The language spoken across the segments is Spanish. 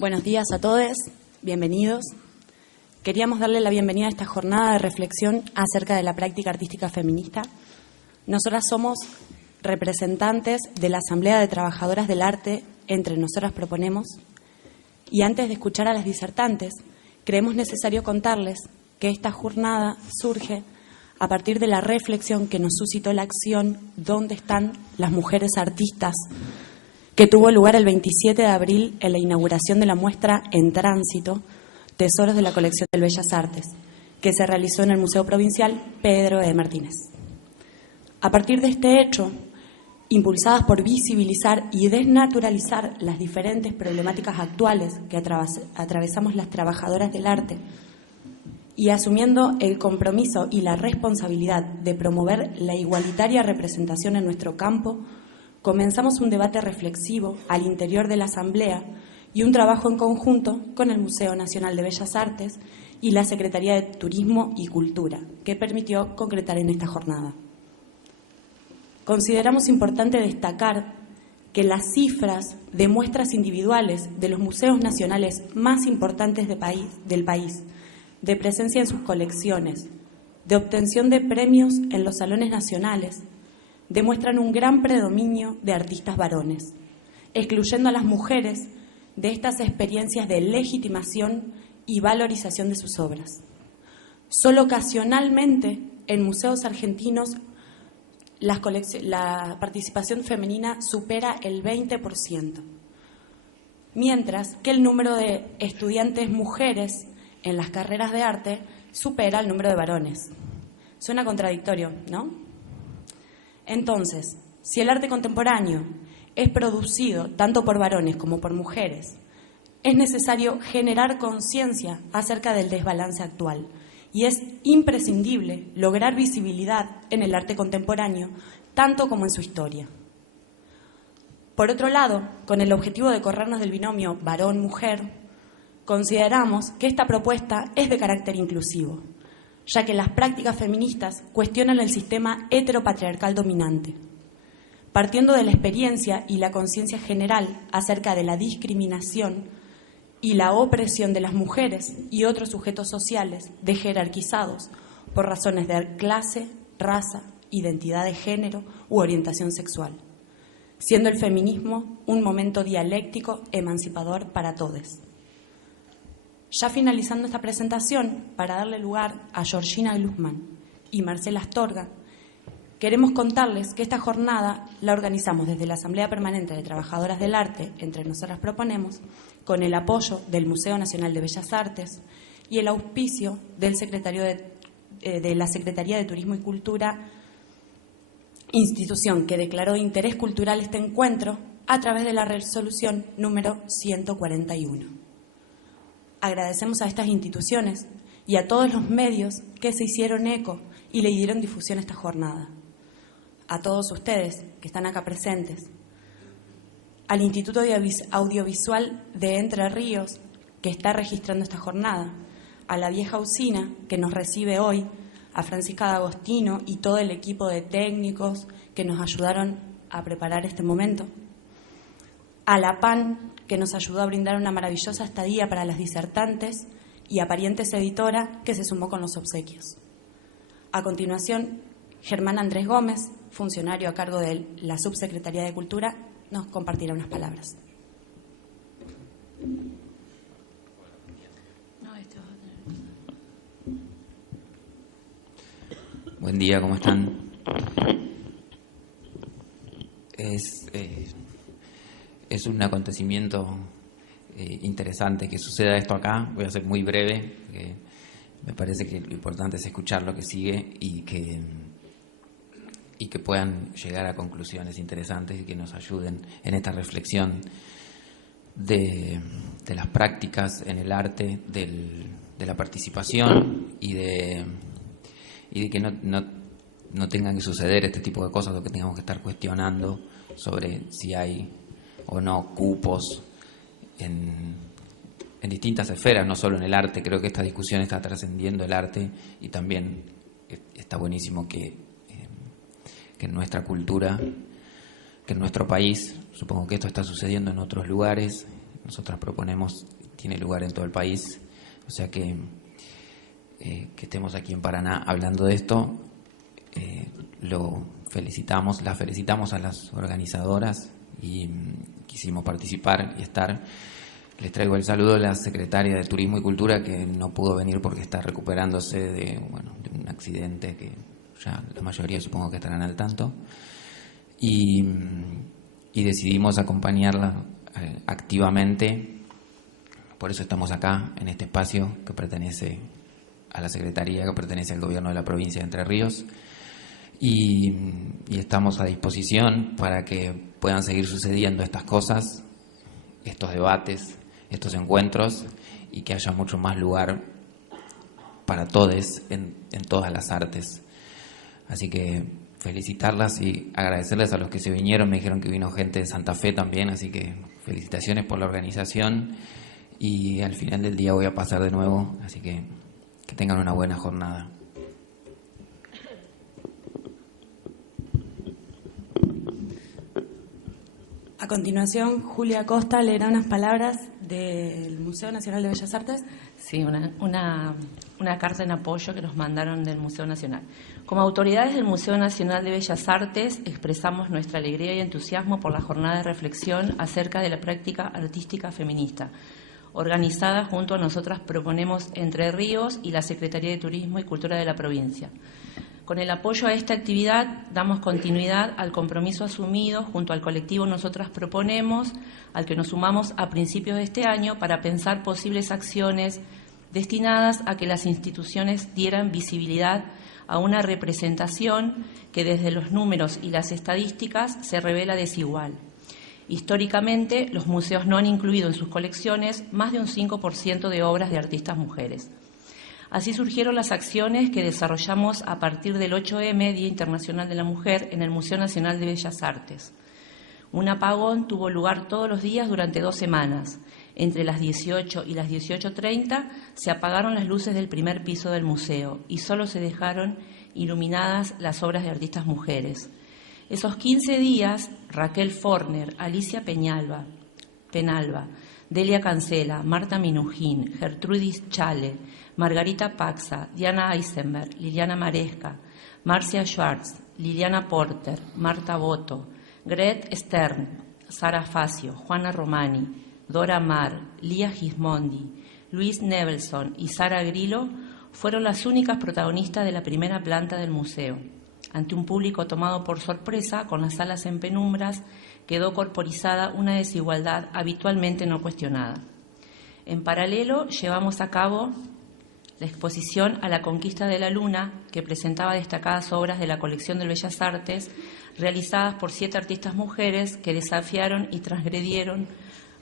Buenos días a todos, bienvenidos. Queríamos darle la bienvenida a esta jornada de reflexión acerca de la práctica artística feminista. Nosotras somos representantes de la Asamblea de Trabajadoras del Arte, Entre Nosotras Proponemos, y antes de escuchar a las disertantes, creemos necesario contarles que esta jornada surge a partir de la reflexión que nos suscitó la acción ¿Dónde están las mujeres artistas?, que tuvo lugar el 27 de abril en la inauguración de la muestra En Tránsito, Tesoros de la Colección del Bellas Artes, que se realizó en el Museo Provincial Pedro de Martínez. A partir de este hecho, impulsadas por visibilizar y desnaturalizar las diferentes problemáticas actuales que atravesamos las trabajadoras del arte, y asumiendo el compromiso y la responsabilidad de promover la igualitaria representación en nuestro campo, comenzamos un debate reflexivo al interior de la Asamblea y un trabajo en conjunto con el Museo Nacional de Bellas Artes y la Secretaría de Turismo y Cultura, que permitió concretar en esta jornada. Consideramos importante destacar que las cifras de muestras individuales de los museos nacionales más importantes del país, de presencia en sus colecciones, de obtención de premios en los salones nacionales, demuestran un gran predominio de artistas varones, excluyendo a las mujeres de estas experiencias de legitimación y valorización de sus obras. Solo ocasionalmente en museos argentinos la participación femenina supera el 20%, mientras que el número de estudiantes mujeres en las carreras de arte supera el número de varones. Suena contradictorio, ¿no? Entonces, si el arte contemporáneo es producido tanto por varones como por mujeres, es necesario generar conciencia acerca del desbalance actual y es imprescindible lograr visibilidad en el arte contemporáneo, tanto como en su historia. Por otro lado, con el objetivo de corrernos del binomio varón-mujer, consideramos que esta propuesta es de carácter inclusivo, ya que las prácticas feministas cuestionan el sistema heteropatriarcal dominante, partiendo de la experiencia y la conciencia general acerca de la discriminación y la opresión de las mujeres y otros sujetos sociales jerarquizados por razones de clase, raza, identidad de género u orientación sexual, siendo el feminismo un momento dialéctico emancipador para todos. Ya finalizando esta presentación, para darle lugar a Georgina Glusman y Marcela Astorga, queremos contarles que esta jornada la organizamos desde la Asamblea Permanente de Trabajadoras del Arte, Entre Nosotras Proponemos, con el apoyo del Museo Nacional de Bellas Artes y el auspicio del secretario de la Secretaría de Turismo y Cultura, institución que declaró de interés cultural este encuentro a través de la resolución número 141. Agradecemos a estas instituciones y a todos los medios que se hicieron eco y le dieron difusión a esta jornada. A todos ustedes que están acá presentes, al Instituto Audiovisual de Entre Ríos, que está registrando esta jornada, a la vieja usina que nos recibe hoy, a Francisca D'Agostino y todo el equipo de técnicos que nos ayudaron a preparar este momento, a la PAN, que nos ayudó a brindar una maravillosa estadía para las disertantes, y a Parientes Editora, que se sumó con los obsequios. A continuación, Germán Andrés Gómez, funcionario a cargo de la Subsecretaría de Cultura, nos compartirá unas palabras. Buen día, ¿cómo están? Es un acontecimiento interesante que suceda esto acá. Voy a ser muy breve, porque me parece que lo importante es escuchar lo que sigue y que puedan llegar a conclusiones interesantes y que nos ayuden en esta reflexión de las prácticas en el arte, de la participación y de que no tengan que suceder este tipo de cosas, o que tengamos que estar cuestionando sobre si hay o no cupos en distintas esferas, no solo en el arte. Creo que esta discusión está trascendiendo el arte y también está buenísimo que en nuestra cultura, que en nuestro país, supongo que esto está sucediendo en otros lugares, nosotras proponemos tiene lugar en todo el país, o sea que estemos aquí en Paraná hablando de esto, las felicitamos a las organizadoras y quisimos participar y estar. Les traigo el saludo de la secretaria de Turismo y Cultura, que no pudo venir porque está recuperándose de un accidente que ya la mayoría supongo que estarán al tanto, y decidimos acompañarla activamente. Por eso estamos acá, en este espacio que pertenece a la Secretaría, que pertenece al Gobierno de la provincia de Entre Ríos, y estamos a disposición para que puedan seguir sucediendo estas cosas, estos debates, estos encuentros, y que haya mucho más lugar para todos en todas las artes. Así que felicitarlas y agradecerles a los que se vinieron. Me dijeron que vino gente de Santa Fe también, así que felicitaciones por la organización, y al final del día voy a pasar de nuevo, así que tengan una buena jornada. A continuación, Julia Costa leerá unas palabras del Museo Nacional de Bellas Artes. Sí, una carta en apoyo que nos mandaron del Museo Nacional. Como autoridades del Museo Nacional de Bellas Artes, expresamos nuestra alegría y entusiasmo por la jornada de reflexión acerca de la práctica artística feminista. Organizada junto a nosotras proponemos Entre Ríos y la Secretaría de Turismo y Cultura de la provincia. Con el apoyo a esta actividad damos continuidad al compromiso asumido junto al colectivo Nosotras Proponemos, al que nos sumamos a principios de este año para pensar posibles acciones destinadas a que las instituciones dieran visibilidad a una representación que desde los números y las estadísticas se revela desigual. Históricamente, los museos no han incluido en sus colecciones más de un 5% de obras de artistas mujeres. Así surgieron las acciones que desarrollamos a partir del 8M, Día Internacional de la Mujer, en el Museo Nacional de Bellas Artes. Un apagón tuvo lugar todos los días durante 2 semanas. Entre las 18 y las 18:30 se apagaron las luces del primer piso del museo y solo se dejaron iluminadas las obras de artistas mujeres. Esos 15 días, Raquel Forner, Alicia Penalba, Delia Cancela, Marta Minujín, Gertrudis Chale, Margarita Paxa, Diana Eisenberg, Liliana Maresca, Marcia Schwartz, Liliana Porter, Marta Boto, Gret Stern, Sara Facio, Juana Romani, Dora Mar, Lía Gismondi, Luis Nevelson y Sara Grillo fueron las únicas protagonistas de la primera planta del museo. Ante un público tomado por sorpresa, con las salas en penumbras, quedó corporizada una desigualdad habitualmente no cuestionada. En paralelo, llevamos a cabo la exposición A la conquista de la luna, que presentaba destacadas obras de la colección de Bellas Artes, realizadas por 7 artistas mujeres que desafiaron y transgredieron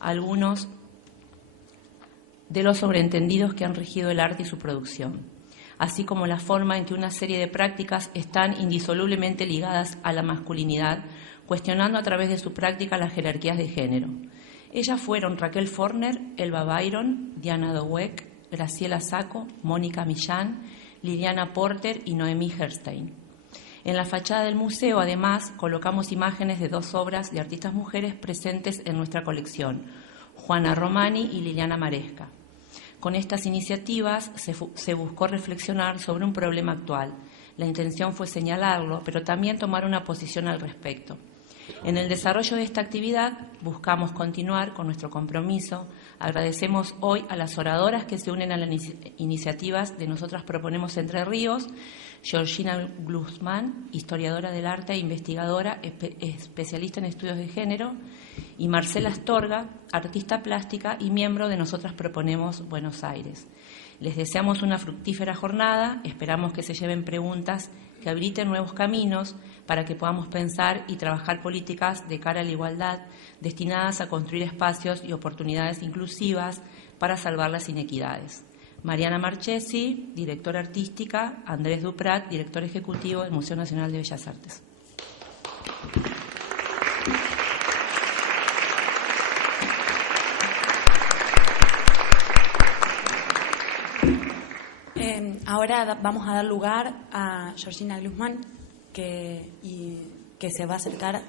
algunos de los sobreentendidos que han regido el arte y su producción, así como la forma en que una serie de prácticas están indisolublemente ligadas a la masculinidad, cuestionando a través de su práctica las jerarquías de género. Ellas fueron Raquel Forner, Elba Byron, Diana Dweck, Graciela Sacco, Mónica Millán, Liliana Porter y Noemí Herstein. En la fachada del museo, además, colocamos imágenes de 2 obras de artistas mujeres presentes en nuestra colección, Juana Romani y Liliana Maresca. Con estas iniciativas se buscó reflexionar sobre un problema actual. La intención fue señalarlo, pero también tomar una posición al respecto. En el desarrollo de esta actividad buscamos continuar con nuestro compromiso. Agradecemos hoy a las oradoras que se unen a las iniciativas de Nosotras Proponemos Entre Ríos: Georgina Glusman, historiadora del arte e investigadora, especialista en estudios de género, y Marcela Astorga, artista plástica y miembro de Nosotras Proponemos Buenos Aires. Les deseamos una fructífera jornada, esperamos que se lleven preguntas que habiliten nuevos caminos para que podamos pensar y trabajar políticas de cara a la igualdad destinadas a construir espacios y oportunidades inclusivas para salvar las inequidades. Mariana Marchesi, directora artística; Andrés Duprat, director ejecutivo del Museo Nacional de Bellas Artes. Ahora vamos a dar lugar a Georgina Glusman, que se va a acercar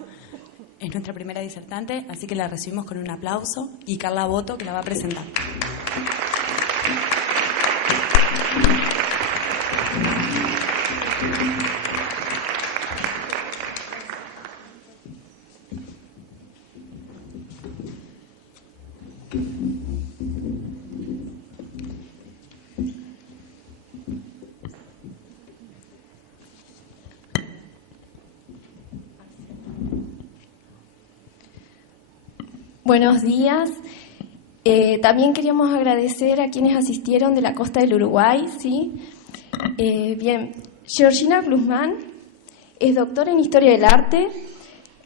es nuestra primera disertante, así que la recibimos con un aplauso, y Carla Boto, que la va a presentar. Buenos días. También queríamos agradecer a quienes asistieron de la costa del Uruguay, ¿sí? Bien, Georgina Guzmán es doctora en Historia del Arte,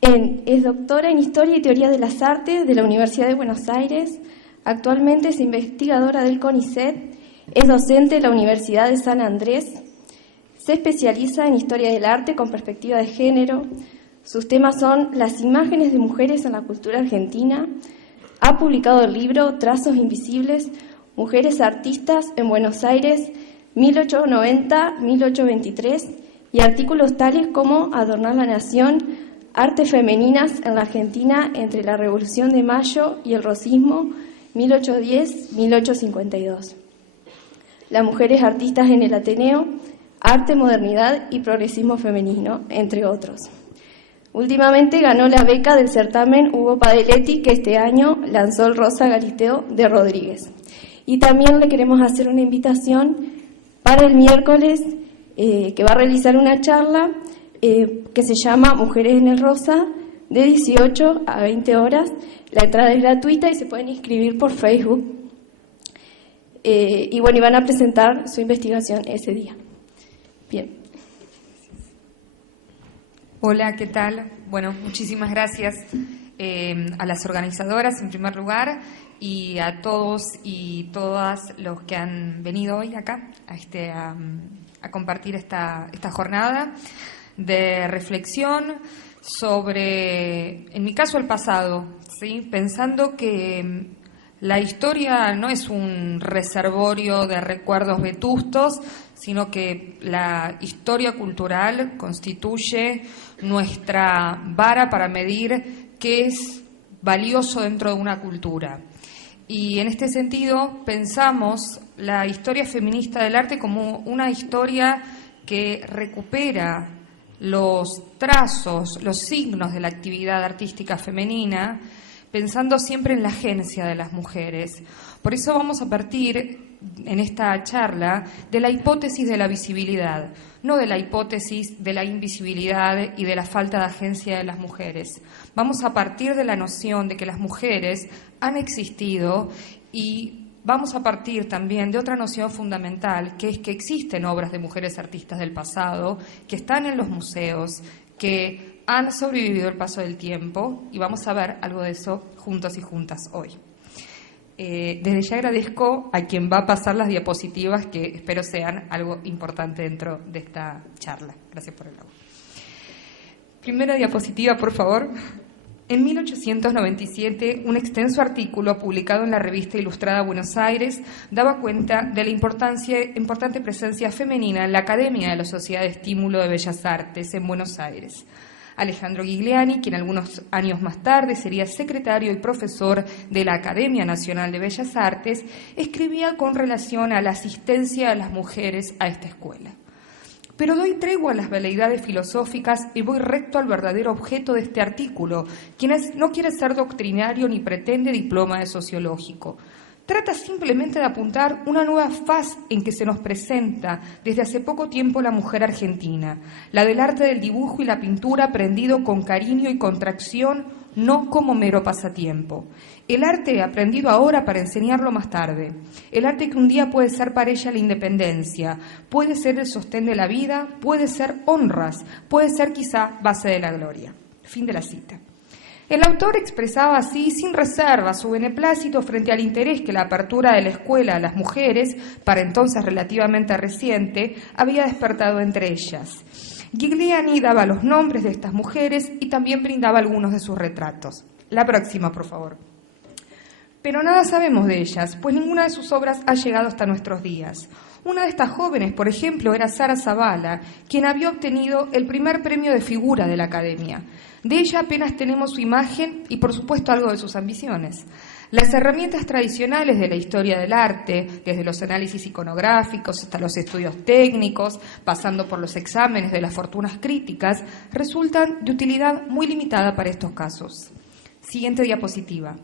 es doctora en Historia y Teoría de las Artes de la Universidad de Buenos Aires, actualmente es investigadora del CONICET, es docente de la Universidad de San Andrés, se especializa en Historia del Arte con perspectiva de género. Sus temas son las imágenes de mujeres en la cultura argentina. Ha publicado el libro Trazos Invisibles, Mujeres Artistas en Buenos Aires, 1890-1823, y artículos tales como Adornar la Nación, Artes Femeninas en la Argentina entre la Revolución de Mayo y el Rosismo, 1810-1852. Las mujeres artistas en el Ateneo, Arte, Modernidad y Progresismo Femenino, entre otros. Últimamente ganó la beca del certamen Hugo Padeletti, que este año lanzó el Rosa Galisteo de Rodríguez. Y también le queremos hacer una invitación para el miércoles, que va a realizar una charla que se llama Mujeres en el Rosa, de 18 a 20 horas. La entrada es gratuita y se pueden inscribir por Facebook. Y bueno, y van a presentar su investigación ese día. Bien. Hola, ¿qué tal? Bueno, muchísimas gracias a las organizadoras en primer lugar y a todos y todas los que han venido hoy acá a compartir esta jornada de reflexión sobre, en mi caso, el pasado, ¿sí? Pensando que la historia no es un reservorio de recuerdos vetustos, sino que la historia cultural constituye nuestra vara para medir qué es valioso dentro de una cultura. Y en este sentido pensamos la historia feminista del arte como una historia que recupera los trazos, los signos de la actividad artística femenina, pensando siempre en la agencia de las mujeres. Por eso vamos a partir en esta charla de la hipótesis de la visibilidad, no de la hipótesis de la invisibilidad y de la falta de agencia de las mujeres. Vamos a partir de la noción de que las mujeres han existido y vamos a partir también de otra noción fundamental, que es que existen obras de mujeres artistas del pasado, que están en los museos, que han sobrevivido el paso del tiempo, y vamos a ver algo de eso juntos y juntas hoy. Desde ya agradezco a quien va a pasar las diapositivas, que espero sean algo importante dentro de esta charla. Gracias por el agua. Primera diapositiva, por favor. En 1897, un extenso artículo publicado en la revista Ilustrada Buenos Aires daba cuenta de la importante presencia femenina en la Academia de la Sociedad de Estímulo de Bellas Artes en Buenos Aires. Alejandro Gigliani, quien algunos años más tarde sería secretario y profesor de la Academia Nacional de Bellas Artes, escribía con relación a la asistencia de las mujeres a esta escuela. Pero doy tregua a las veleidades filosóficas y voy recto al verdadero objeto de este artículo, quien no quiere ser doctrinario ni pretende diploma de sociológico. Trata simplemente de apuntar una nueva faz en que se nos presenta desde hace poco tiempo la mujer argentina, la del arte del dibujo y la pintura aprendido con cariño y contracción, no como mero pasatiempo. El arte aprendido ahora para enseñarlo más tarde. El arte que un día puede ser para ella la independencia, puede ser el sostén de la vida, puede ser honras, puede ser quizá base de la gloria. Fin de la cita. El autor expresaba así, sin reserva, su beneplácito frente al interés que la apertura de la escuela a las mujeres, para entonces relativamente reciente, había despertado entre ellas. Gigliani daba los nombres de estas mujeres y también brindaba algunos de sus retratos. La próxima, por favor. Pero nada sabemos de ellas, pues ninguna de sus obras ha llegado hasta nuestros días. Una de estas jóvenes, por ejemplo, era Sara Zavala, quien había obtenido el primer premio de figura de la Academia. De ella apenas tenemos su imagen y, por supuesto, algo de sus ambiciones. Las herramientas tradicionales de la historia del arte, desde los análisis iconográficos hasta los estudios técnicos, pasando por los exámenes de las fortunas críticas, resultan de utilidad muy limitada para estos casos. Siguiente diapositiva.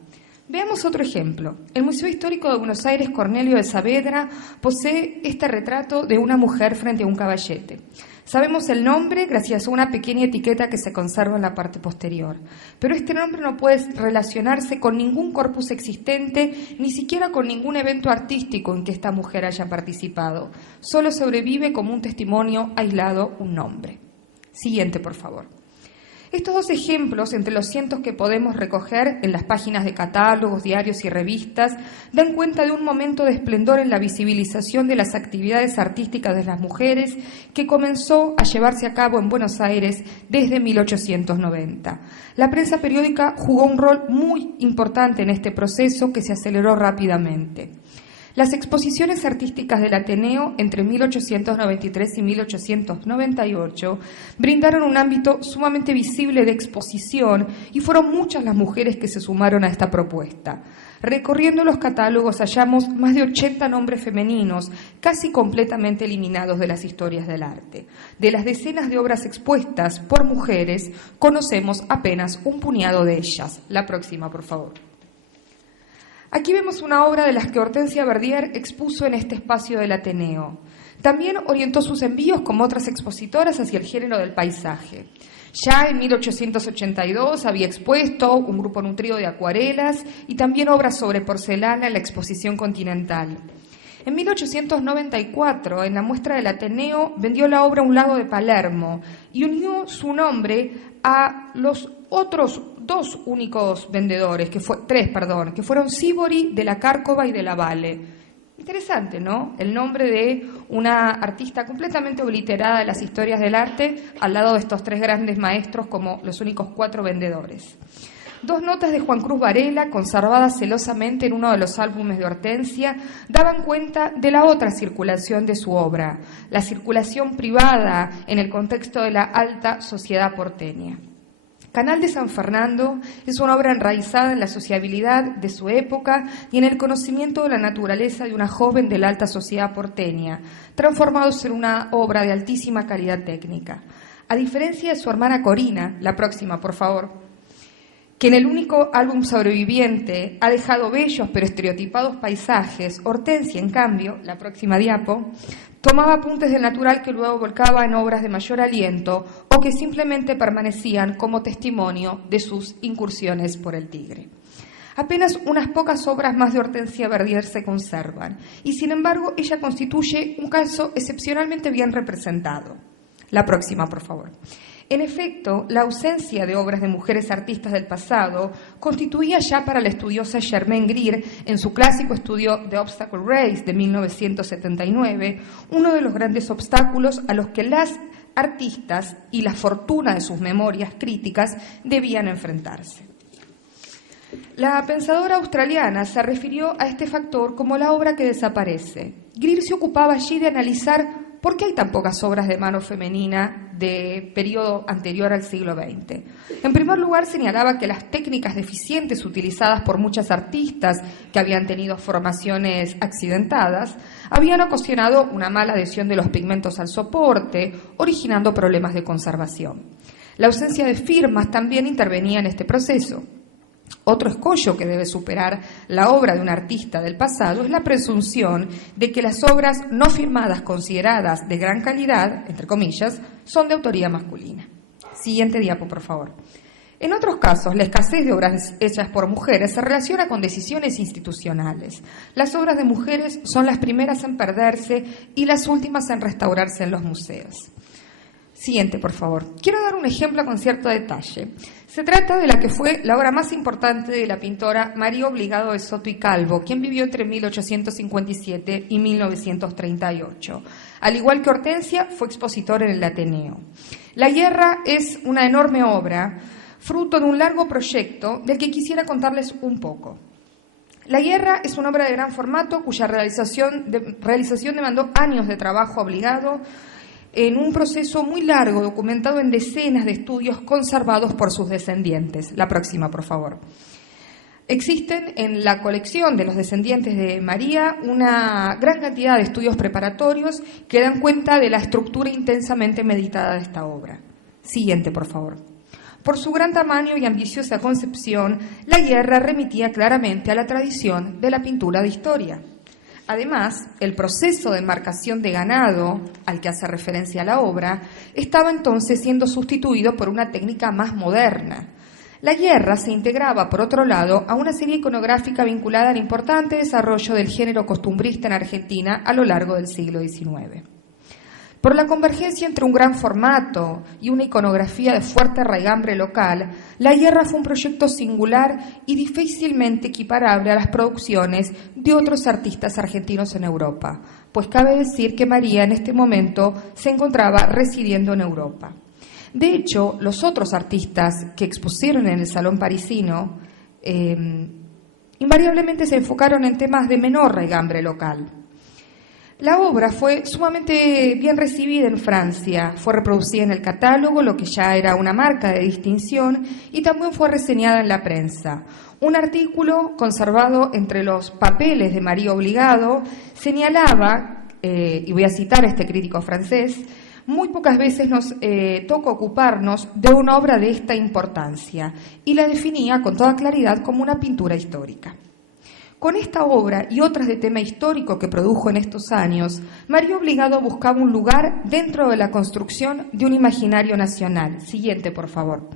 Veamos otro ejemplo. El Museo Histórico de Buenos Aires Cornelio de Saavedra posee este retrato de una mujer frente a un caballete. Sabemos el nombre gracias a una pequeña etiqueta que se conserva en la parte posterior, pero este nombre no puede relacionarse con ningún corpus existente, ni siquiera con ningún evento artístico en que esta mujer haya participado. Solo sobrevive como un testimonio aislado un nombre. Siguiente, por favor. Estos dos ejemplos, entre los cientos que podemos recoger en las páginas de catálogos, diarios y revistas, dan cuenta de un momento de esplendor en la visibilización de las actividades artísticas de las mujeres que comenzó a llevarse a cabo en Buenos Aires desde 1890. La prensa periódica jugó un rol muy importante en este proceso que se aceleró rápidamente. Las exposiciones artísticas del Ateneo entre 1893 y 1898 brindaron un ámbito sumamente visible de exposición y fueron muchas las mujeres que se sumaron a esta propuesta. Recorriendo los catálogos hallamos más de 80 nombres femeninos, casi completamente eliminados de las historias del arte. De las decenas de obras expuestas por mujeres, conocemos apenas un puñado de ellas. La próxima, por favor. Aquí vemos una obra de las que Hortensia Verdier expuso en este espacio del Ateneo. También orientó sus envíos, como otras expositoras, hacia el género del paisaje. Ya en 1882 había expuesto un grupo nutrido de acuarelas y también obras sobre porcelana en la Exposición Continental. En 1894, en la muestra del Ateneo, vendió la obra Un lago de Palermo y unió su nombre a los otros dos únicos vendedores, que fueron Sívori, de la Cárcova y de la Valle. Interesante, ¿no? El nombre de una artista completamente obliterada de las historias del arte al lado de estos tres grandes maestros como los únicos 4 vendedores. 2 notas de Juan Cruz Varela, conservadas celosamente en uno de los álbumes de Hortensia, daban cuenta de la otra circulación de su obra, la circulación privada en el contexto de la alta sociedad porteña. Canal de San Fernando es una obra enraizada en la sociabilidad de su época y en el conocimiento de la naturaleza de una joven de la alta sociedad porteña, transformados en una obra de altísima calidad técnica. A diferencia de su hermana Corina, la próxima, por favor, que en el único álbum sobreviviente ha dejado bellos pero estereotipados paisajes, Hortensia, en cambio, la próxima diapo, tomaba apuntes del natural que luego volcaba en obras de mayor aliento o que simplemente permanecían como testimonio de sus incursiones por el Tigre. Apenas unas pocas obras más de Hortensia Verdier se conservan y, sin embargo, ella constituye un caso excepcionalmente bien representado. La próxima, por favor. En efecto, la ausencia de obras de mujeres artistas del pasado constituía ya para la estudiosa Germaine Greer, en su clásico estudio The Obstacle Race de 1979, uno de los grandes obstáculos a los que las artistas y la fortuna de sus memorias críticas debían enfrentarse. La pensadora australiana se refirió a este factor como la obra que desaparece. Greer se ocupaba allí de analizar ¿por qué hay tan pocas obras de mano femenina de periodo anterior al siglo XX? En primer lugar, señalaba que las técnicas deficientes utilizadas por muchas artistas que habían tenido formaciones accidentadas habían ocasionado una mala adhesión de los pigmentos al soporte, originando problemas de conservación. La ausencia de firmas también intervenía en este proceso. Otro escollo que debe superar la obra de un artista del pasado es la presunción de que las obras no firmadas consideradas de gran calidad, entre comillas, son de autoría masculina. Siguiente diapo, por favor. En otros casos, la escasez de obras hechas por mujeres se relaciona con decisiones institucionales. Las obras de mujeres son las primeras en perderse y las últimas en restaurarse en los museos. Siguiente, por favor. Quiero dar un ejemplo con cierto detalle. Se trata de la que fue la obra más importante de la pintora María Obligado de Soto y Calvo, quien vivió entre 1857 y 1938. Al igual que Hortensia, fue expositora en el Ateneo. La Guerra es una enorme obra, fruto de un largo proyecto del que quisiera contarles un poco. La Guerra es una obra de gran formato cuya realización demandó años de trabajo obligado en un proceso muy largo, documentado en decenas de estudios conservados por sus descendientes. La próxima, por favor. Existen en la colección de los descendientes de María una gran cantidad de estudios preparatorios que dan cuenta de la estructura intensamente meditada de esta obra. Siguiente, por favor. Por su gran tamaño y ambiciosa concepción, La Guerra remitía claramente a la tradición de la pintura de historia. Además, el proceso de enmarcación de ganado, al que hace referencia la obra, estaba entonces siendo sustituido por una técnica más moderna. La Guerra se integraba, por otro lado, a una serie iconográfica vinculada al importante desarrollo del género costumbrista en Argentina a lo largo del siglo XIX. Por la convergencia entre un gran formato y una iconografía de fuerte raigambre local, La Guerra fue un proyecto singular y difícilmente equiparable a las producciones de otros artistas argentinos en Europa, pues cabe decir que María en este momento se encontraba residiendo en Europa. De hecho, los otros artistas que expusieron en el Salón parisino invariablemente se enfocaron en temas de menor raigambre local. La obra fue sumamente bien recibida en Francia, fue reproducida en el catálogo, lo que ya era una marca de distinción, y también fue reseñada en la prensa. Un artículo conservado entre los papeles de María Obligado señalaba, y voy a citar a este crítico francés, muy pocas veces nos toca ocuparnos de una obra de esta importancia, y la definía con toda claridad como una pintura histórica. Con esta obra y otras de tema histórico que produjo en estos años, María Obligado buscaba un lugar dentro de la construcción de un imaginario nacional. Siguiente, por favor.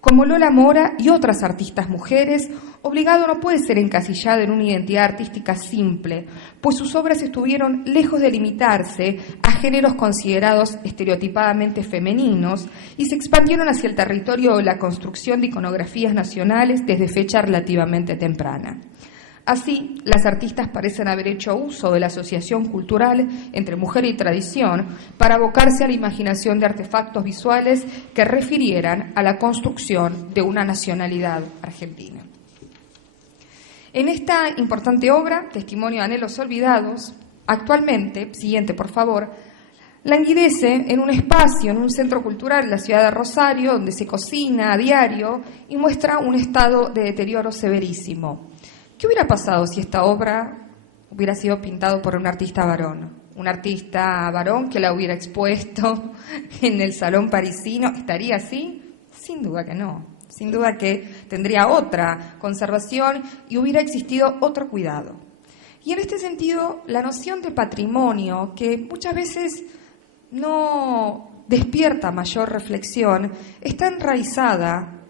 Como Lola Mora y otras artistas mujeres, Obligado no puede ser encasillada en una identidad artística simple, pues sus obras estuvieron lejos de limitarse a géneros considerados estereotipadamente femeninos y se expandieron hacia el territorio de la construcción de iconografías nacionales desde fecha relativamente temprana. Así, las artistas parecen haber hecho uso de la asociación cultural entre mujer y tradición para abocarse a la imaginación de artefactos visuales que refirieran a la construcción de una nacionalidad argentina. En esta importante obra, Testimonio de Anhelos Olvidados, actualmente, siguiente por favor, languidece en un espacio, en un centro cultural en la ciudad de Rosario, donde se cocina a diario y muestra un estado de deterioro severísimo. ¿Qué hubiera pasado si esta obra hubiera sido pintada por un artista varón? Un artista varón que la hubiera expuesto en el Salón parisino, ¿estaría así? Sin duda que no. Sin duda que tendría otra conservación y hubiera existido otro cuidado. Y en este sentido, la noción de patrimonio, que muchas veces no despierta mayor reflexión, está enraizada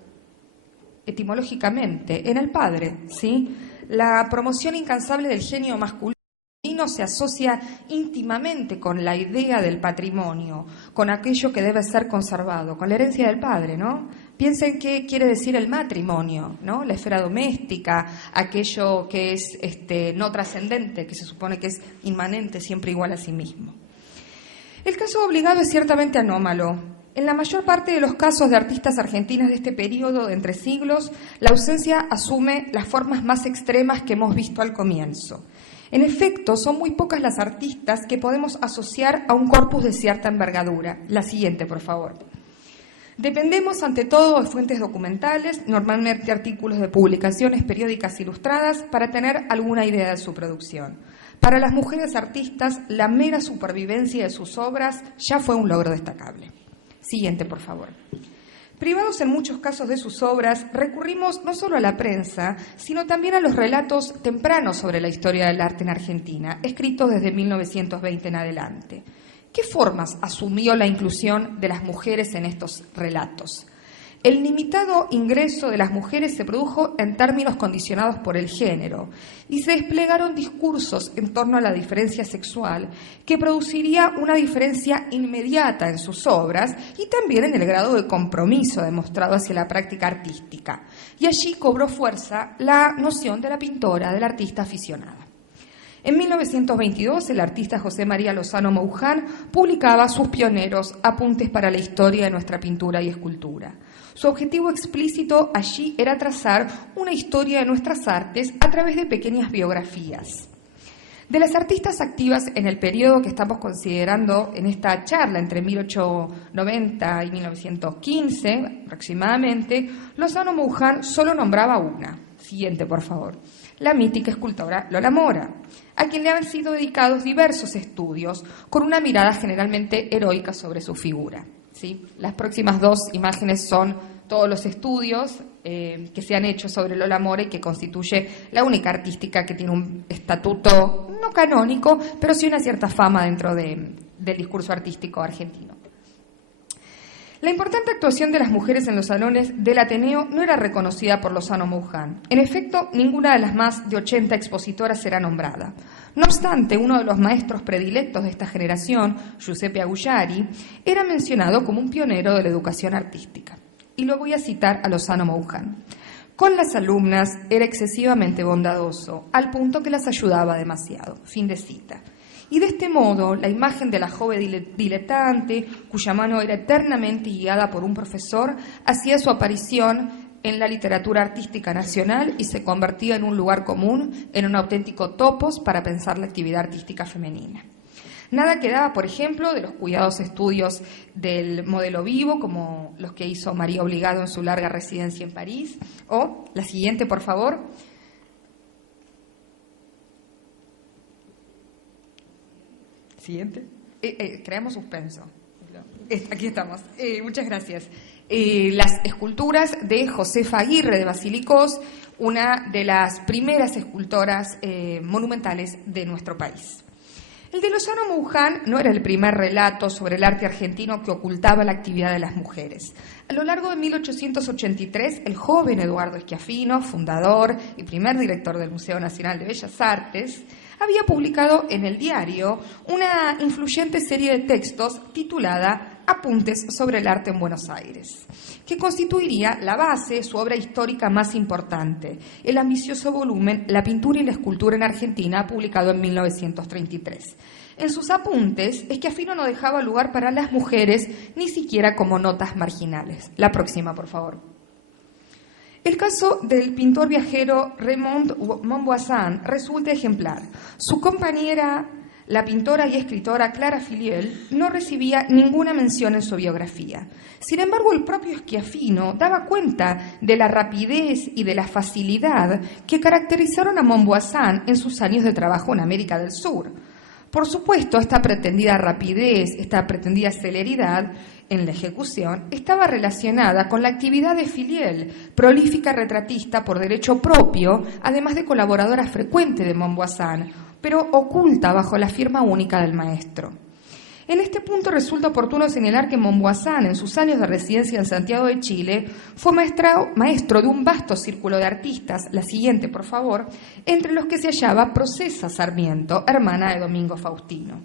etimológicamente en el padre, ¿sí? La promoción incansable del genio masculino se asocia íntimamente con la idea del patrimonio, con aquello que debe ser conservado, con la herencia del padre, ¿no? Piensen qué quiere decir el matrimonio, ¿no? La esfera doméstica, aquello que es no trascendente, que se supone que es inmanente, siempre igual a sí mismo. El caso Obligado es ciertamente anómalo. En la mayor parte de los casos de artistas argentinas de este periodo de entre siglos, la ausencia asume las formas más extremas que hemos visto al comienzo. En efecto, son muy pocas las artistas que podemos asociar a un corpus de cierta envergadura. La siguiente, por favor. Dependemos ante todo de fuentes documentales, normalmente artículos de publicaciones periódicas ilustradas, para tener alguna idea de su producción. Para las mujeres artistas, la mera supervivencia de sus obras ya fue un logro destacable. Siguiente, por favor. Privados en muchos casos de sus obras, recurrimos no solo a la prensa, sino también a los relatos tempranos sobre la historia del arte en Argentina, escritos desde 1920 en adelante. ¿Qué formas asumió la inclusión de las mujeres en estos relatos? El limitado ingreso de las mujeres se produjo en términos condicionados por el género y se desplegaron discursos en torno a la diferencia sexual que produciría una diferencia inmediata en sus obras y también en el grado de compromiso demostrado hacia la práctica artística. Y allí cobró fuerza la noción de la pintora, del artista aficionada. En 1922, el artista José María Lozano Mouján publicaba sus pioneros Apuntes para la historia de nuestra pintura y escultura. Su objetivo explícito allí era trazar una historia de nuestras artes a través de pequeñas biografías. De las artistas activas en el periodo que estamos considerando en esta charla, entre 1890 y 1915 aproximadamente, Lozano Mouján solo nombraba una. Siguiente, por favor. La mítica escultora Lola Mora, a quien le han sido dedicados diversos estudios con una mirada generalmente heroica sobre su figura. ¿Sí? Las próximas dos imágenes son todos los estudios que se han hecho sobre Lola Mora y que constituye la única artística que tiene un estatuto no canónico, pero sí una cierta fama dentro del discurso artístico argentino. La importante actuación de las mujeres en los salones del Ateneo no era reconocida por Lozano Mouján. En efecto, ninguna de las más de 80 expositoras será nombrada. No obstante, uno de los maestros predilectos de esta generación, Giuseppe Agullari, era mencionado como un pionero de la educación artística. Y lo voy a citar a Lozano Mouján. Con las alumnas era excesivamente bondadoso, al punto que las ayudaba demasiado. Fin de cita. Y de este modo, la imagen de la joven diletante, cuya mano era eternamente guiada por un profesor, hacía su aparición en la literatura artística nacional y se convertía en un lugar común, en un auténtico topos para pensar la actividad artística femenina. Nada quedaba, por ejemplo, de los cuidados estudios del modelo vivo, como los que hizo María Obligado en su larga residencia en París. O, la siguiente, por favor. Siguiente. Creamos suspenso. Aquí estamos. Muchas gracias. Las esculturas de Josefa Aguirre de Basilicós, una de las primeras escultoras monumentales de nuestro país. El de Lozano Mouján no era el primer relato sobre el arte argentino que ocultaba la actividad de las mujeres. A lo largo de 1883, el joven Eduardo Schiaffino, fundador y primer director del Museo Nacional de Bellas Artes, había publicado en el diario una influyente serie de textos titulada Apuntes sobre el arte en Buenos Aires, que constituiría la base de su obra histórica más importante, el ambicioso volumen La pintura y la escultura en Argentina, publicado en 1933. En sus apuntes, Schiaffino no dejaba lugar para las mujeres, ni siquiera como notas marginales. La próxima, por favor. El caso del pintor viajero Raymond Montvoisin resulta ejemplar. Su compañera, la pintora y escritora Clara Filiel, no recibía ninguna mención en su biografía. Sin embargo, el propio Schiaffino daba cuenta de la rapidez y de la facilidad que caracterizaron a Montvoisin en sus años de trabajo en América del Sur. Por supuesto, esta pretendida rapidez, esta pretendida celeridad en la ejecución estaba relacionada con la actividad de Filiel, prolífica retratista por derecho propio, además de colaboradora frecuente de Montvoisin, pero oculta bajo la firma única del maestro. En este punto resulta oportuno señalar que Montvoisin, en sus años de residencia en Santiago de Chile, fue maestro de un vasto círculo de artistas, la siguiente, por favor, entre los que se hallaba Procesa Sarmiento, hermana de Domingo Faustino.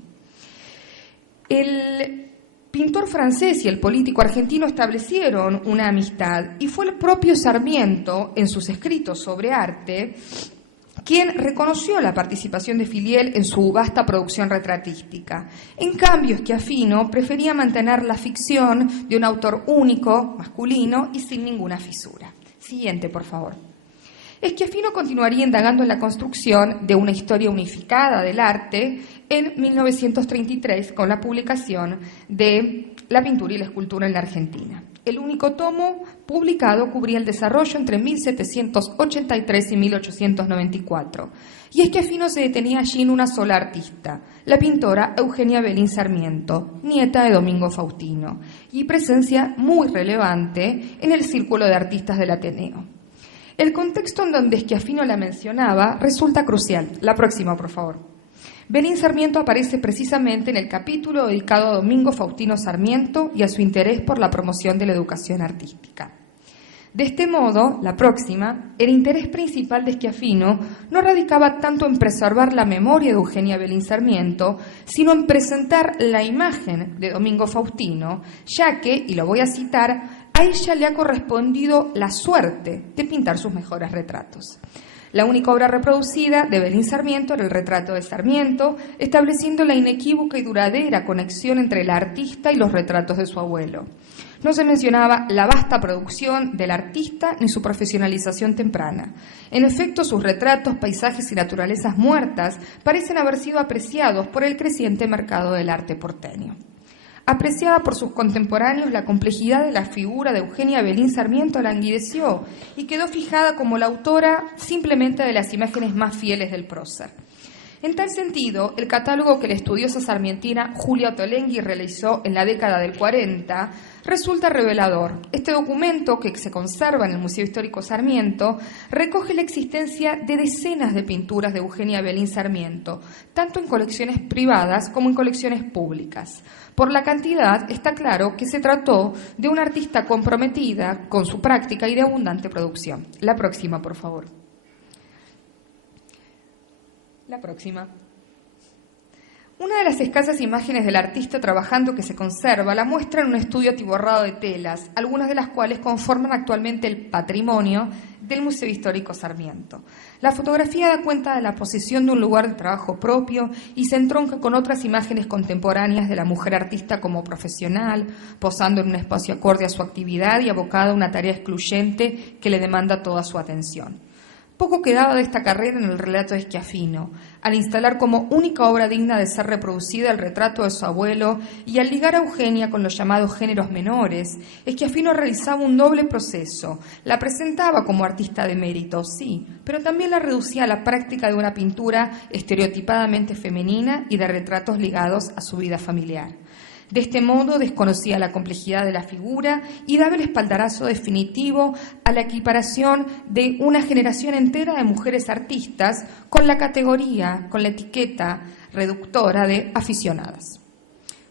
El pintor francés y el político argentino establecieron una amistad y fue el propio Sarmiento, en sus escritos sobre arte, quien reconoció la participación de Filiel en su vasta producción retratística. En cambio, Schiaffino prefería mantener la ficción de un autor único, masculino y sin ninguna fisura. Siguiente, por favor. Schiaffino continuaría indagando en la construcción de una historia unificada del arte en 1933 con la publicación de La pintura y la escultura en la Argentina. El único tomo publicado cubría el desarrollo entre 1783 y 1894. Y Schiaffino se detenía allí en una sola artista, la pintora Eugenia Belín Sarmiento, nieta de Domingo Faustino, y presencia muy relevante en el círculo de artistas del Ateneo. El contexto en donde Schiaffino la mencionaba resulta crucial. La próxima, por favor. Belín Sarmiento aparece precisamente en el capítulo dedicado a Domingo Faustino Sarmiento y a su interés por la promoción de la educación artística. De este modo, la próxima, el interés principal de Schiaffino no radicaba tanto en preservar la memoria de Eugenia Belín Sarmiento, sino en presentar la imagen de Domingo Faustino, ya que, y lo voy a citar, a ella le ha correspondido la suerte de pintar sus mejores retratos. La única obra reproducida de Belín Sarmiento era el retrato de Sarmiento, estableciendo la inequívoca y duradera conexión entre la artista y los retratos de su abuelo. No se mencionaba la vasta producción del artista ni su profesionalización temprana. En efecto, sus retratos, paisajes y naturalezas muertas parecen haber sido apreciados por el creciente mercado del arte porteño. Apreciada por sus contemporáneos, la complejidad de la figura de Eugenia Belín Sarmiento languideció y quedó fijada como la autora simplemente de las imágenes más fieles del prócer. En tal sentido, el catálogo que la estudiosa sarmientina Julia Ottolenghi realizó en la década del 40 resulta revelador. Este documento, que se conserva en el Museo Histórico Sarmiento, recoge la existencia de decenas de pinturas de Eugenia Belín Sarmiento, tanto en colecciones privadas como en colecciones públicas. Por la cantidad, está claro que se trató de una artista comprometida con su práctica y de abundante producción. La próxima, por favor. La próxima. Una de las escasas imágenes del artista trabajando que se conserva la muestra en un estudio atiborrado de telas, algunas de las cuales conforman actualmente el patrimonio del Museo Histórico Sarmiento. La fotografía da cuenta de la posesión de un lugar de trabajo propio y se entronca con otras imágenes contemporáneas de la mujer artista como profesional, posando en un espacio acorde a su actividad y abocada a una tarea excluyente que le demanda toda su atención. Poco quedaba de esta carrera en el relato de Schiaffino, al instalar como única obra digna de ser reproducida el retrato de su abuelo y al ligar a Eugenia con los llamados géneros menores, Schiaffino realizaba un doble proceso. La presentaba como artista de mérito, sí, pero también la reducía a la práctica de una pintura estereotipadamente femenina y de retratos ligados a su vida familiar. De este modo desconocía la complejidad de la figura y daba el espaldarazo definitivo a la equiparación de una generación entera de mujeres artistas con la categoría, con la etiqueta reductora de aficionadas.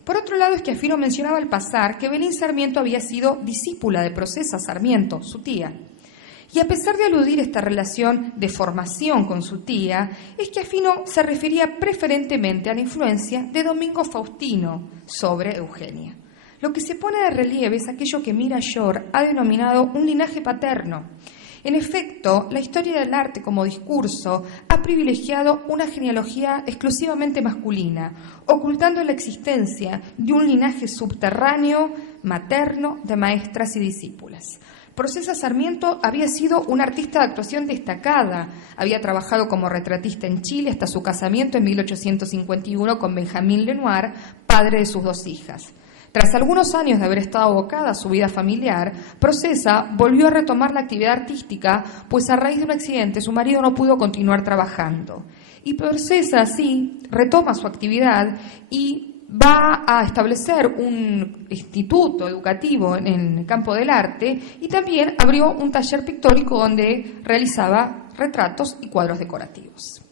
Por otro lado, Schiaffino mencionaba al pasar que Belín Sarmiento había sido discípula de Procesa Sarmiento, su tía. Y a pesar de aludir esta relación de formación con su tía, Schiaffino se refería preferentemente a la influencia de Domingo Faustino sobre Eugenia. Lo que se pone de relieve es aquello que Mira Shore ha denominado un linaje paterno. En efecto, la historia del arte como discurso ha privilegiado una genealogía exclusivamente masculina, ocultando la existencia de un linaje subterráneo, materno, de maestras y discípulas. Procesa Sarmiento había sido una artista de actuación destacada. Había trabajado como retratista en Chile hasta su casamiento en 1851 con Benjamín Lenoir, padre de sus dos hijas. Tras algunos años de haber estado abocada a su vida familiar, Procesa volvió a retomar la actividad artística, pues a raíz de un accidente su marido no pudo continuar trabajando. Y Procesa así retoma su actividad y va a establecer un instituto educativo en el campo del arte y también abrió un taller pictórico donde realizaba retratos y cuadros decorativos.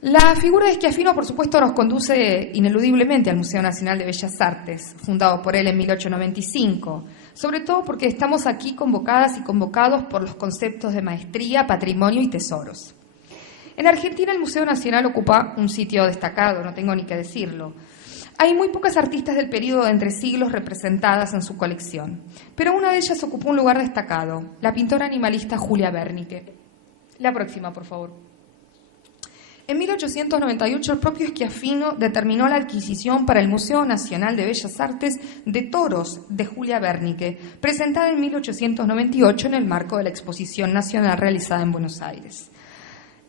La figura de Schiaffino, por supuesto, nos conduce ineludiblemente al Museo Nacional de Bellas Artes, fundado por él en 1895, sobre todo porque estamos aquí convocadas y convocados por los conceptos de maestría, patrimonio y tesoros. En Argentina el Museo Nacional ocupa un sitio destacado, no tengo ni que decirlo. Hay muy pocas artistas del período de entre siglos representadas en su colección, pero una de ellas ocupó un lugar destacado, la pintora animalista Julia Wernicke. La próxima, por favor. En 1898 el propio Schiaffino determinó la adquisición para el Museo Nacional de Bellas Artes de toros de Julia Wernicke, presentada en 1898 en el marco de la Exposición Nacional realizada en Buenos Aires.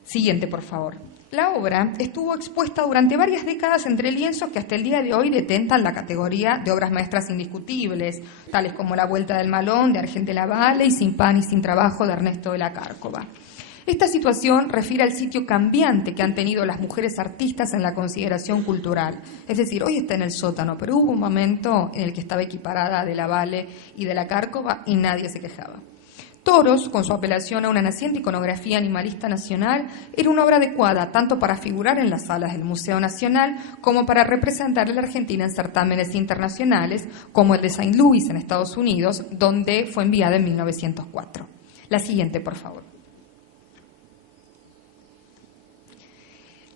Siguiente, por favor. La obra estuvo expuesta durante varias décadas entre lienzos que hasta el día de hoy detentan la categoría de obras maestras indiscutibles, tales como La Vuelta del Malón de Argente Lavalle y Sin pan y sin trabajo de Ernesto de la Cárcova. Esta situación refiere al sitio cambiante que han tenido las mujeres artistas en la consideración cultural. Es decir, hoy está en el sótano, pero hubo un momento en el que estaba equiparada de Lavalle y de la Cárcova y nadie se quejaba. Toros, con su apelación a una naciente iconografía animalista nacional, era una obra adecuada tanto para figurar en las salas del Museo Nacional como para representar a la Argentina en certámenes internacionales, como el de Saint Louis en Estados Unidos, donde fue enviada en 1904. La siguiente, por favor.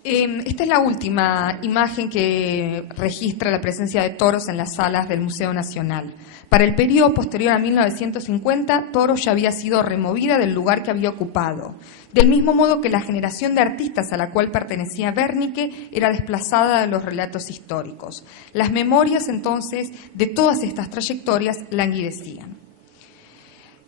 Esta es la última imagen que registra la presencia de toros en las salas del Museo Nacional. Para el periodo posterior a 1950, Toros ya había sido removida del lugar que había ocupado, del mismo modo que la generación de artistas a la cual pertenecía Wernicke era desplazada de los relatos históricos. Las memorias, entonces, de todas estas trayectorias languidecían.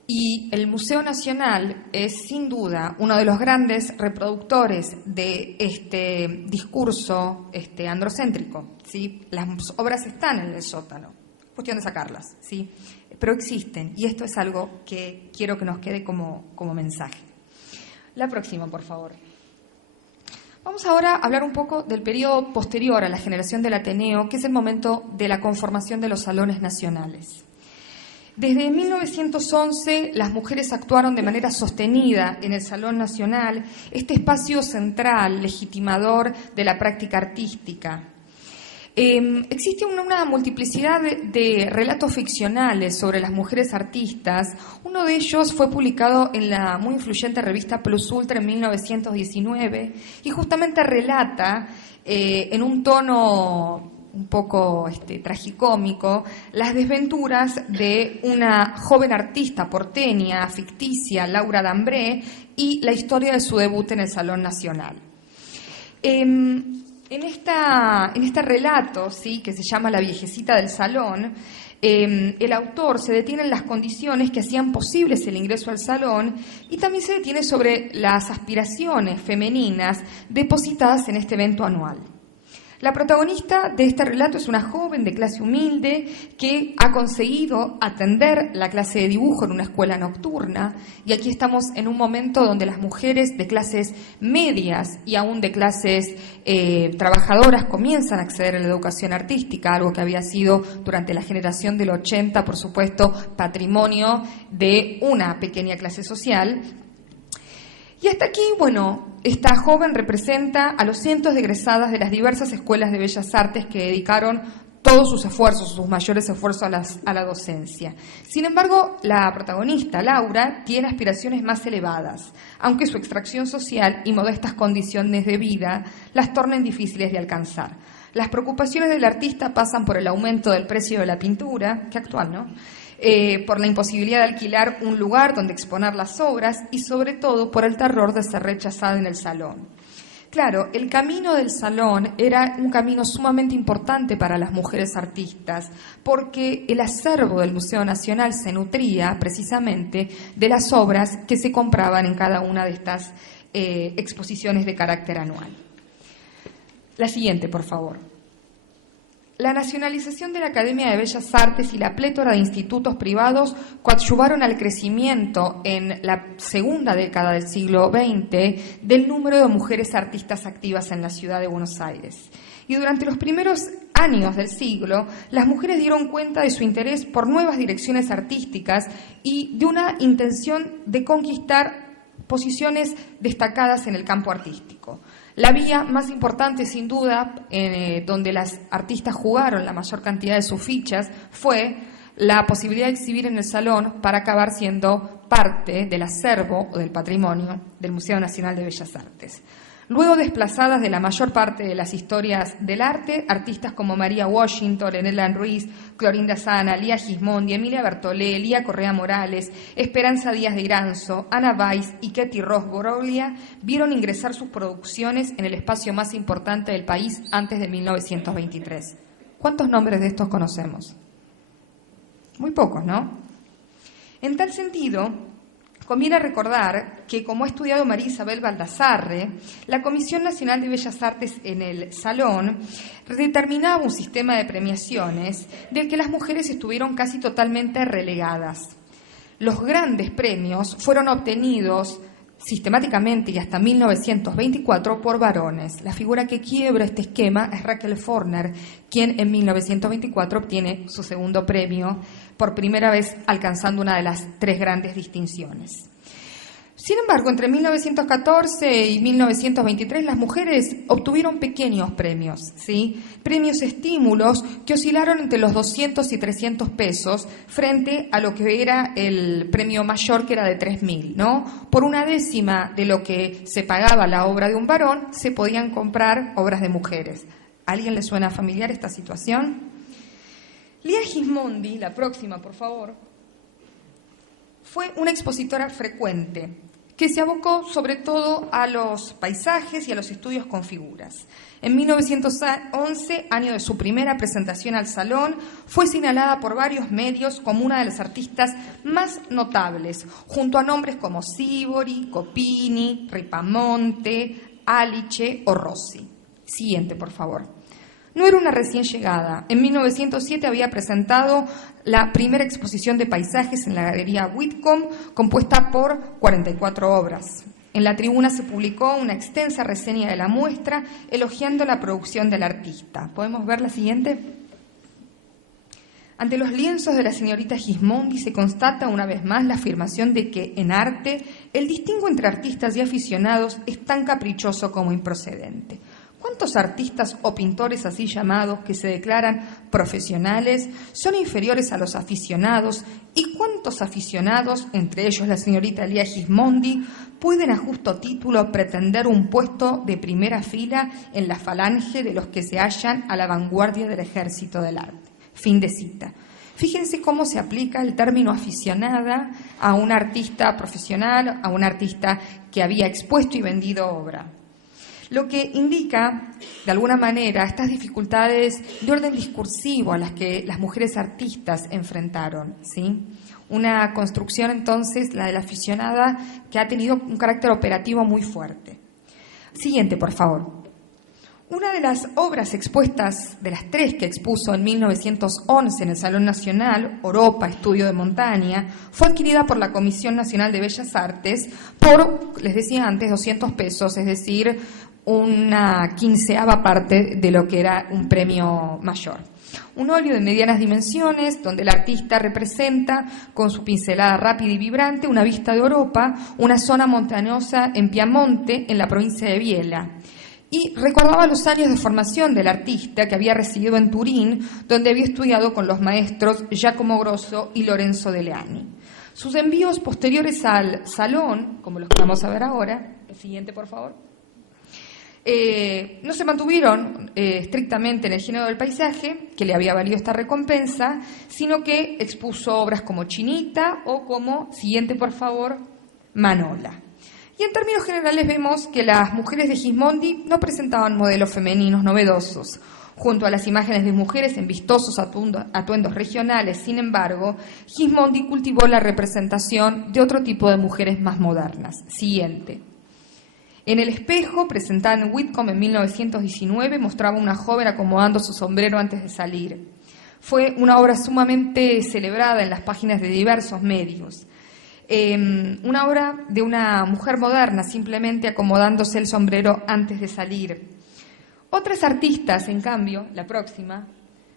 Y el Museo Nacional es, sin duda, uno de los grandes reproductores de este discurso androcéntrico, ¿sí? Las obras están en el sótano, cuestión de sacarlas, ¿sí? Pero existen, y esto es algo que quiero que nos quede como mensaje. La próxima, por favor. Vamos ahora a hablar un poco del periodo posterior a la generación del Ateneo, que es el momento de la conformación de los salones nacionales. Desde 1911, las mujeres actuaron de manera sostenida en el Salón Nacional, este espacio central, legitimador de la práctica artística. Existe una multiplicidad de relatos ficcionales sobre las mujeres artistas. Uno de ellos fue publicado en la muy influyente revista Plus Ultra en 1919 y justamente relata en un tono un poco tragicómico, las desventuras de una joven artista porteña, ficticia, Laura Dambré, y la historia de su debut en el Salón Nacional. En este relato, ¿sí?, que se llama La viejecita del salón, el autor se detiene en las condiciones que hacían posibles el ingreso al salón y también se detiene sobre las aspiraciones femeninas depositadas en este evento anual. La protagonista de este relato es una joven de clase humilde que ha conseguido atender la clase de dibujo en una escuela nocturna, y aquí estamos en un momento donde las mujeres de clases medias y aún de clases trabajadoras comienzan a acceder a la educación artística, algo que había sido durante la generación del 80, por supuesto, patrimonio de una pequeña clase social. Y hasta aquí, bueno, esta joven representa a los cientos de egresadas de las diversas escuelas de bellas artes que dedicaron todos sus esfuerzos, sus mayores esfuerzos a la docencia. Sin embargo, la protagonista, Laura, tiene aspiraciones más elevadas, aunque su extracción social y modestas condiciones de vida las tornen difíciles de alcanzar. Las preocupaciones del artista pasan por el aumento del precio de la pintura, que actual, ¿no?, por la imposibilidad de alquilar un lugar donde exponer las obras y sobre todo por el terror de ser rechazada en el salón. Claro, el camino del salón era un camino sumamente importante para las mujeres artistas porque el acervo del Museo Nacional se nutría precisamente de las obras que se compraban en cada una de estas exposiciones de carácter anual. La siguiente, por favor. La nacionalización de la Academia de Bellas Artes y la plétora de institutos privados coadyuvaron al crecimiento en la segunda década del siglo XX del número de mujeres artistas activas en la ciudad de Buenos Aires. Y durante los primeros años del siglo, las mujeres dieron cuenta de su interés por nuevas direcciones artísticas y de una intención de conquistar posiciones destacadas en el campo artístico. La vía más importante, sin duda, donde las artistas jugaron la mayor cantidad de sus fichas, fue la posibilidad de exhibir en el salón para acabar siendo parte del acervo o del patrimonio del Museo Nacional de Bellas Artes. Luego desplazadas de la mayor parte de las historias del arte, artistas como María Washington, Enela Ruiz, Clorinda Sana, Lía Gismondi, Emilia Bertolé, Lía Correa Morales, Esperanza Díaz de Iranzo, Ana Weiss y Ketty Ross Boroglia vieron ingresar sus producciones en el espacio más importante del país antes de 1923. ¿Cuántos nombres de estos conocemos? Muy pocos, ¿no? En tal sentido, conviene recordar que, como ha estudiado María Isabel Baldassarre, la Comisión Nacional de Bellas Artes en el Salón determinaba un sistema de premiaciones del que las mujeres estuvieron casi totalmente relegadas. Los grandes premios fueron obtenidos sistemáticamente y hasta 1924 por varones. La figura que quiebra este esquema es Raquel Forner, quien en 1924 obtiene su segundo premio, por primera vez alcanzando una de las tres grandes distinciones. Sin embargo, entre 1914 y 1923 las mujeres obtuvieron pequeños premios, ¿sí? Premios estímulos que oscilaron entre los 200 y 300 pesos frente a lo que era el premio mayor, que era de 3.000, ¿no? Por una décima de lo que se pagaba la obra de un varón, se podían comprar obras de mujeres. ¿A alguien le suena familiar esta situación? Lia Gismondi, la próxima, por favor, fue una expositora frecuente que se abocó sobre todo a los paisajes y a los estudios con figuras. En 1911, año de su primera presentación al Salón, fue señalada por varios medios como una de las artistas más notables, junto a nombres como Sibori, Copini, Ripamonte, Aliche o Rossi. Siguiente, por favor. No era una recién llegada. En 1907 había presentado la primera exposición de paisajes en la Galería Whitcomb, compuesta por 44 obras. En la tribuna se publicó una extensa reseña de la muestra, elogiando la producción del artista. ¿Podemos ver la siguiente? Ante los lienzos de la señorita Gismondi se constata una vez más la afirmación de que en arte el distingo entre artistas y aficionados es tan caprichoso como improcedente. ¿Cuántos artistas o pintores así llamados que se declaran profesionales son inferiores a los aficionados? ¿Y cuántos aficionados, entre ellos la señorita Lia Gismondi, pueden a justo título pretender un puesto de primera fila en la falange de los que se hallan a la vanguardia del ejército del arte? Fin de cita. Fíjense cómo se aplica el término aficionada a un artista profesional, a un artista que había expuesto y vendido obra. Lo que indica, de alguna manera, estas dificultades de orden discursivo a las que las mujeres artistas enfrentaron, ¿sí? Una construcción, entonces, la de la aficionada, que ha tenido un carácter operativo muy fuerte. Siguiente, por favor. Una de las obras expuestas, de las tres que expuso en 1911 en el Salón Nacional, Europa, Estudio de Montaña, fue adquirida por la Comisión Nacional de Bellas Artes por, les decía antes, 200 pesos, es decir, una 15ª parte de lo que era un premio mayor. Un óleo de medianas dimensiones, donde el artista representa, con su pincelada rápida y vibrante, una vista de Europa, una zona montañosa en Piamonte, en la provincia de Biella. Y recordaba los años de formación del artista que había residido en Turín, donde había estudiado con los maestros Giacomo Grosso y Lorenzo de Leani. Sus envíos posteriores al Salón, como los que vamos a ver ahora, el siguiente, por favor, no se mantuvieron estrictamente en el género del paisaje, que le había valido esta recompensa, sino que expuso obras como Chinita o como, siguiente por favor, Manola. Y en términos generales vemos que las mujeres de Gismondi no presentaban modelos femeninos novedosos. Junto a las imágenes de mujeres en vistosos atuendos regionales, sin embargo, Gismondi cultivó la representación de otro tipo de mujeres más modernas. Siguiente. En El espejo, presentada en Whitcomb en 1919, mostraba a una joven acomodando su sombrero antes de salir. Fue una obra sumamente celebrada en las páginas de diversos medios. Una obra de una mujer moderna, simplemente acomodándose el sombrero antes de salir. Otras artistas, en cambio, la próxima,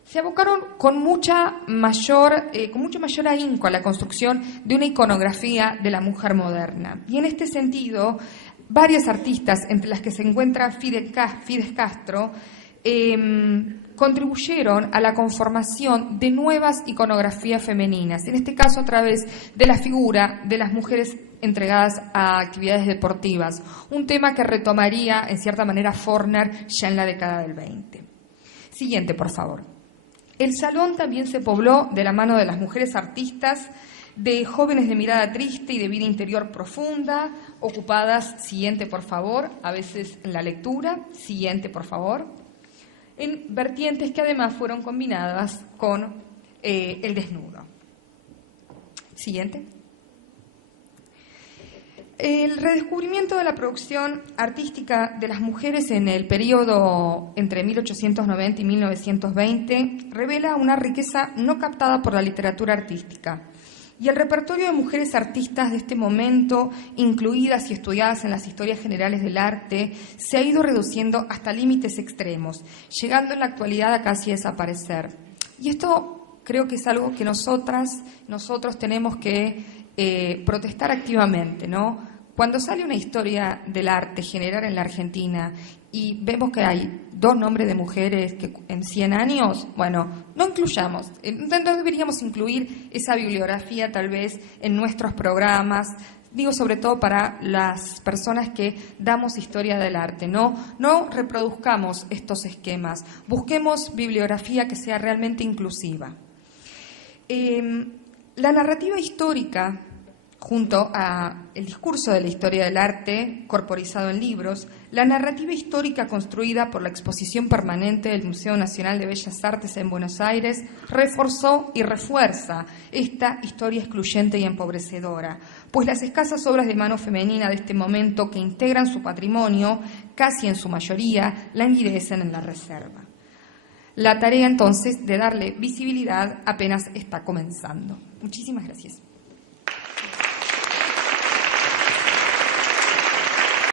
se abocaron con mucho mayor ahínco a la construcción de una iconografía de la mujer moderna. Y en este sentido, varias artistas, entre las que se encuentra Fides Castro, contribuyeron a la conformación de nuevas iconografías femeninas, en este caso a través de la figura de las mujeres entregadas a actividades deportivas, un tema que retomaría en cierta manera Forner ya en la década del 20. Siguiente, por favor. El salón también se pobló de la mano de las mujeres artistas, de jóvenes de mirada triste y de vida interior profunda, ocupadas, siguiente por favor, a veces en la lectura, siguiente por favor, en vertientes que además fueron combinadas con el desnudo. Siguiente. El redescubrimiento de la producción artística de las mujeres en el periodo entre 1890 y 1920 revela una riqueza no captada por la literatura artística. Y el repertorio de mujeres artistas de este momento, incluidas y estudiadas en las historias generales del arte, se ha ido reduciendo hasta límites extremos, llegando en la actualidad a casi desaparecer. Y esto creo que es algo que nosotros tenemos que protestar activamente, ¿no? Cuando sale una historia del arte generar en la Argentina y vemos que hay 2 nombres de mujeres que en 100 años, bueno, no incluyamos, no deberíamos incluir esa bibliografía tal vez en nuestros programas, digo sobre todo para las personas que damos historia del arte, no reproduzcamos estos esquemas, busquemos bibliografía que sea realmente inclusiva. La narrativa histórica, junto a el discurso de la historia del arte corporizado en libros, la narrativa histórica construida por la exposición permanente del Museo Nacional de Bellas Artes en Buenos Aires reforzó y refuerza esta historia excluyente y empobrecedora, pues las escasas obras de mano femenina de este momento que integran su patrimonio, casi en su mayoría, languidecen en la reserva. La tarea entonces de darle visibilidad apenas está comenzando. Muchísimas gracias.